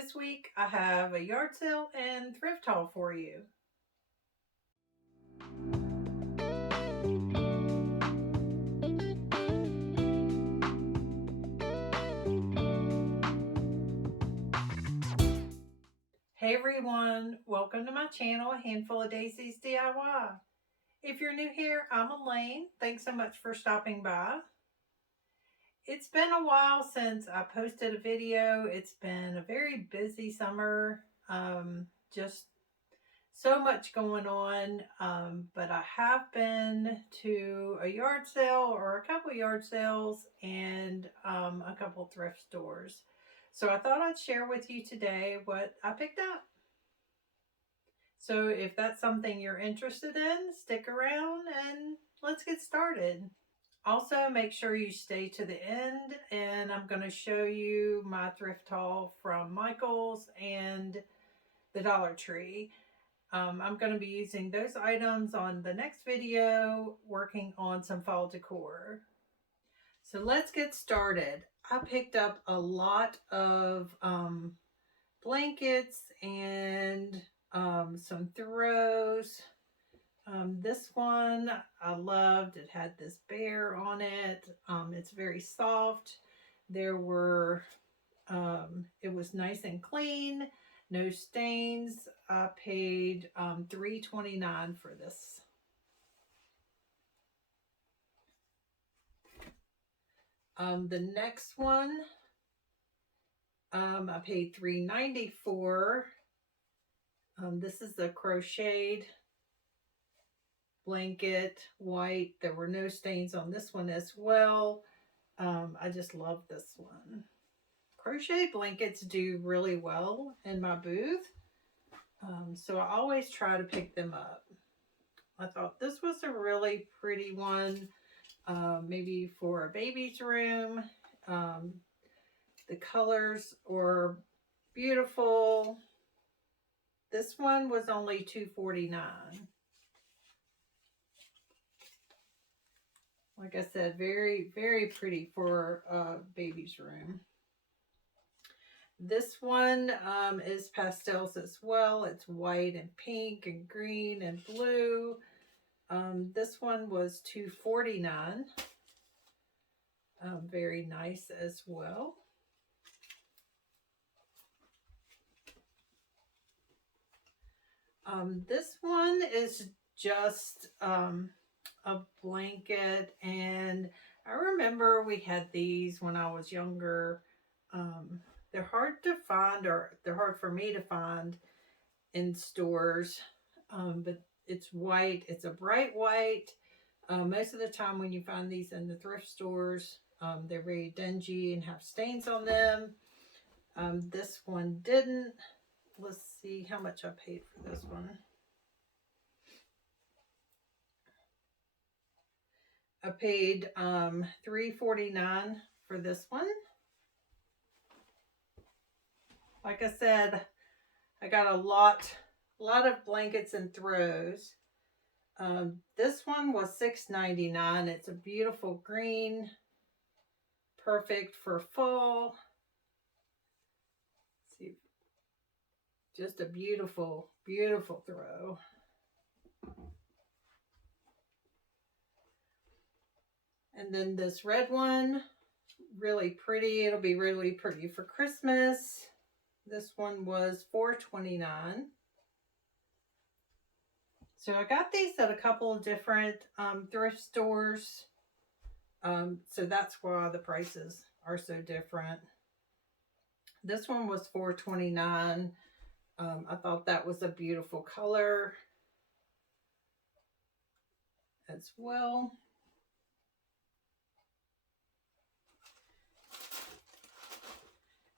This week I have a yard sale and thrift haul for you. Hey everyone, welcome to my channel, A Handful of Daisies DIY. If you're new here, I'm Elaine. Thanks so much for stopping by. It's been a while since I posted a video. It's been a very busy summer. Just so much going on, but I have been to a yard sale or a couple yard sales and a couple thrift stores. So I thought I'd share with you today what I picked up. So if that's something you're interested in, stick around and let's get started. Also, make sure you stay to the end, and I'm going to show you my thrift haul from Michael's and the Dollar Tree. I'm going to be using those items on the next video, working on some fall decor. So let's get started. I picked up a lot of blankets and some throws. This one I loved. It had this bear on it. It's very soft. There were, it was nice and clean. No stains. I paid $3.29 for this. The next one, I paid $3.90 for. This is the crocheted blanket, white. There were no stains on this one as well. I just love this one. Crochet blankets do really well in my booth, so I always try to pick them up. I thought this was a really pretty one, maybe for a baby's room. The colors were beautiful. This one was only $2.49. Like I said, very, very pretty for a baby's room. This one is pastels as well. It's white and pink and green and blue. This one was $2.49. Very nice as well. This one is just a blanket, and I remember we had these when I was younger. They're hard to find, or they're hard for me to find in stores, but it's white. It's a bright white. Most of the time when you find these in the thrift stores, they're very dingy and have stains on them. This one didn't. Let's see how much I paid for this one. I paid $3.49 for this one. Like I said, I got a lot of blankets and throws. This one was $6.99. It's a beautiful green, perfect for fall. Let's see, just a beautiful, beautiful throw. And then this red one, really pretty. It'll be really pretty for Christmas. This one was $4.29. So I got these at a couple of different thrift stores. So that's why the prices are so different. This one was $4.29. I thought that was a beautiful color as well.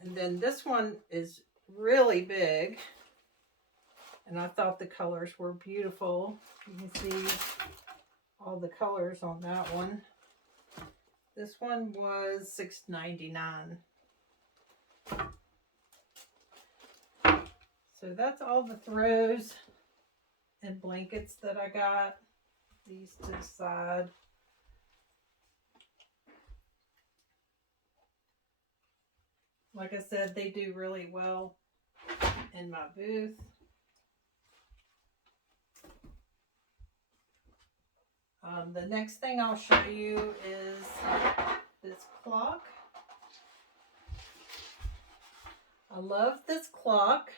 And then this one is really big, and I thought the colors were beautiful. You can see all the colors on that one. This one was $6.99. So that's all the throws and blankets that I got. These to the side. Like I said, they do really well in my booth. The next thing I'll show you is this clock. I love this clock.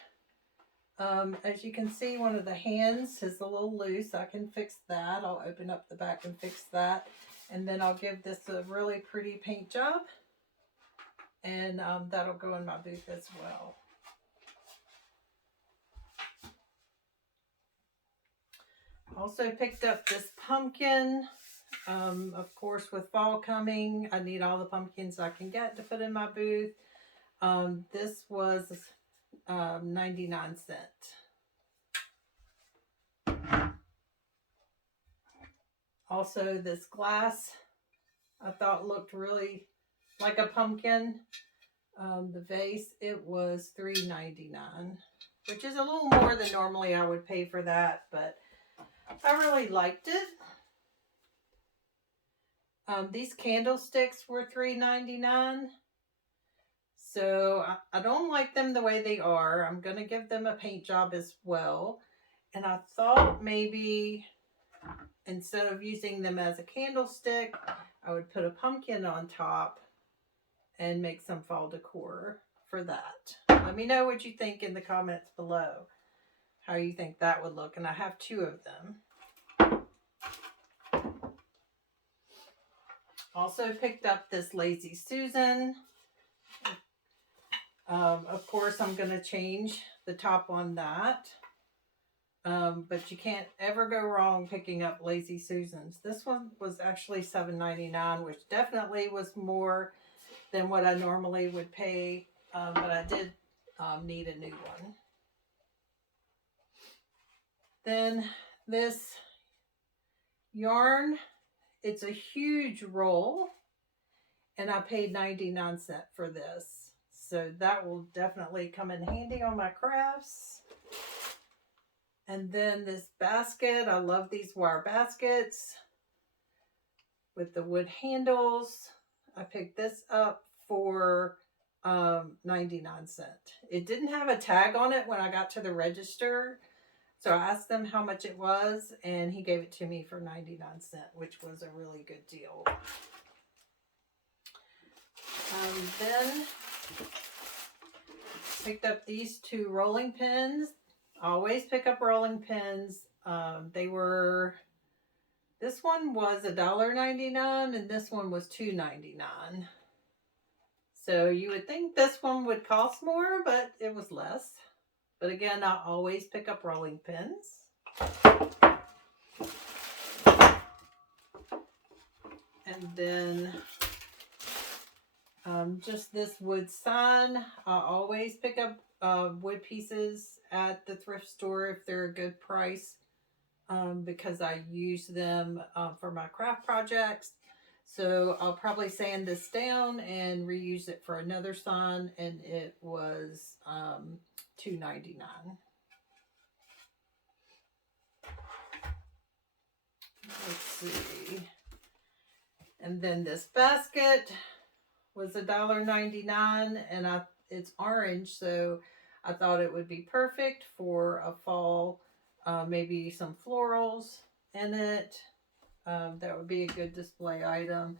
As you can see, one of the hands is a little loose. I can fix that. I'll open up the back and fix that. And then I'll give this a really pretty paint job. And that'll go in my booth as well. Also picked up this pumpkin. Of course, with fall coming, I need all the pumpkins I can get to put in my booth. This was 99 cents. Also, this glass I thought looked really like a pumpkin. The vase, it was $3.99, which is a little more than normally I would pay for that, but I really liked it. These candlesticks were $3.99. So I don't like them the way they are. I'm going to give them a paint job as well. And I thought maybe instead of using them as a candlestick, I would put a pumpkin on top and make some fall decor for that. Let me know what you think in the comments below. How you think that would look. And I have 2 of them. Also picked up this Lazy Susan. Of course, I'm going to change the top on that. But you can't ever go wrong picking up Lazy Susans. This one was actually $7.99, which definitely was more than what I normally would pay. But I did need a new one. Then this yarn, it's a huge roll. And I paid 99 cents for this. So that will definitely come in handy on my crafts. And then this basket, I love these wire baskets with the wood handles. I picked this up for 99 cents. It didn't have a tag on it when I got to the register. So I asked them how much it was, and he gave it to me for 99 cents, which was a really good deal. Then picked up these 2 rolling pins. I always pick up rolling pins. This one was $1.99 and this one was $2.99. So you would think this one would cost more, but it was less. But again, I always pick up rolling pins. And then just this wood sign. I always pick up wood pieces at the thrift store if they're a good price, because I use them for my craft projects. So I'll probably sand this down and reuse it for another sign, and it was $2.99. Let's see. And then this basket was $1.99, and it's orange, so I thought it would be perfect for a fall, maybe some florals in it. That would be a good display item.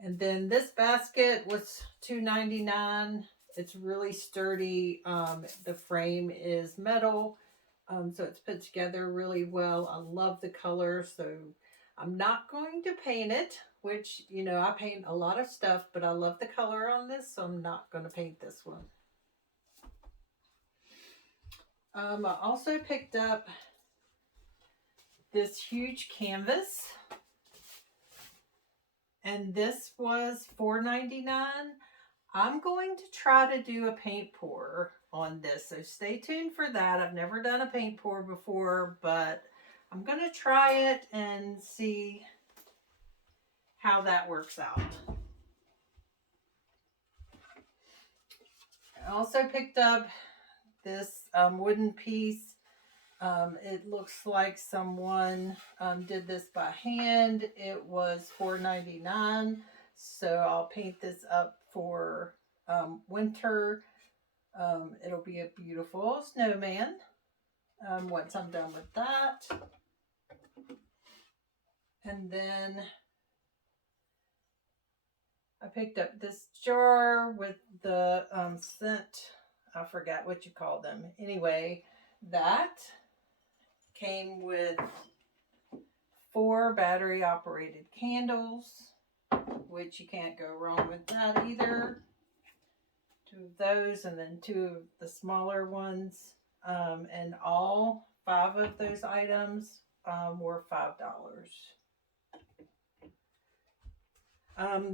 And then this basket was $2.99. It's really sturdy. The frame is metal, so it's put together really well. I love the color, so I'm not going to paint it, which, you know, I paint a lot of stuff, but I love the color on this, so I'm not going to paint this one. I also picked up this huge canvas, and this was $4.99. I'm going to try to do a paint pour on this, so stay tuned for that. I've never done a paint pour before, but I'm going to try it and see how that works out. I also picked up this wooden piece. It looks like someone did this by hand. It was $4.99. So I'll paint this up for winter. It'll be a beautiful snowman once I'm done with that. And then I picked up this jar with the scent. I forgot what you call them. Anyway, that came with 4 battery operated candles, which you can't go wrong with that either. 2 of those, and then 2 of the smaller ones. And all 5 of those items were $5.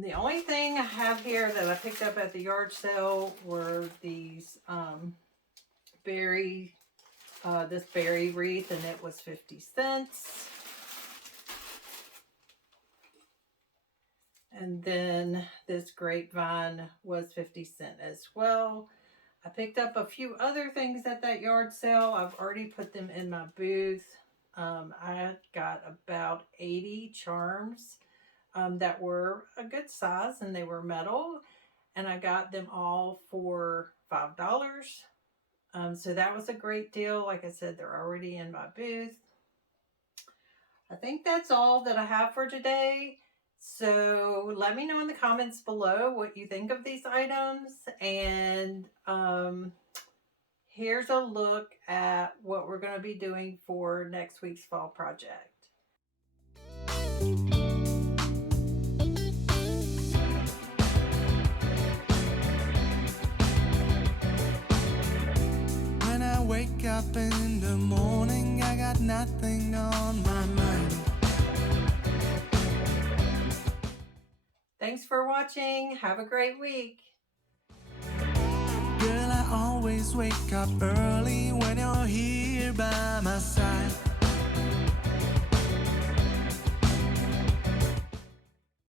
The only thing I have here that I picked up at the yard sale were these this berry wreath, and it was 50 cents. And then this grapevine was 50 cents as well. I picked up a few other things at that yard sale. I've already put them in my booth. I got about 80 charms that were a good size, and they were metal, and I got them all for $5. So that was a great deal. Like I said, they're already in my booth. I think that's all that I have for today. So let me know in the comments below what you think of these items. And here's a look at what we're going to be doing for next week's fall project. When I wake up in the morning, I got nothing on my mind. Thanks for watching. Have a great week. Girl, I always wake up early when you're here by my side.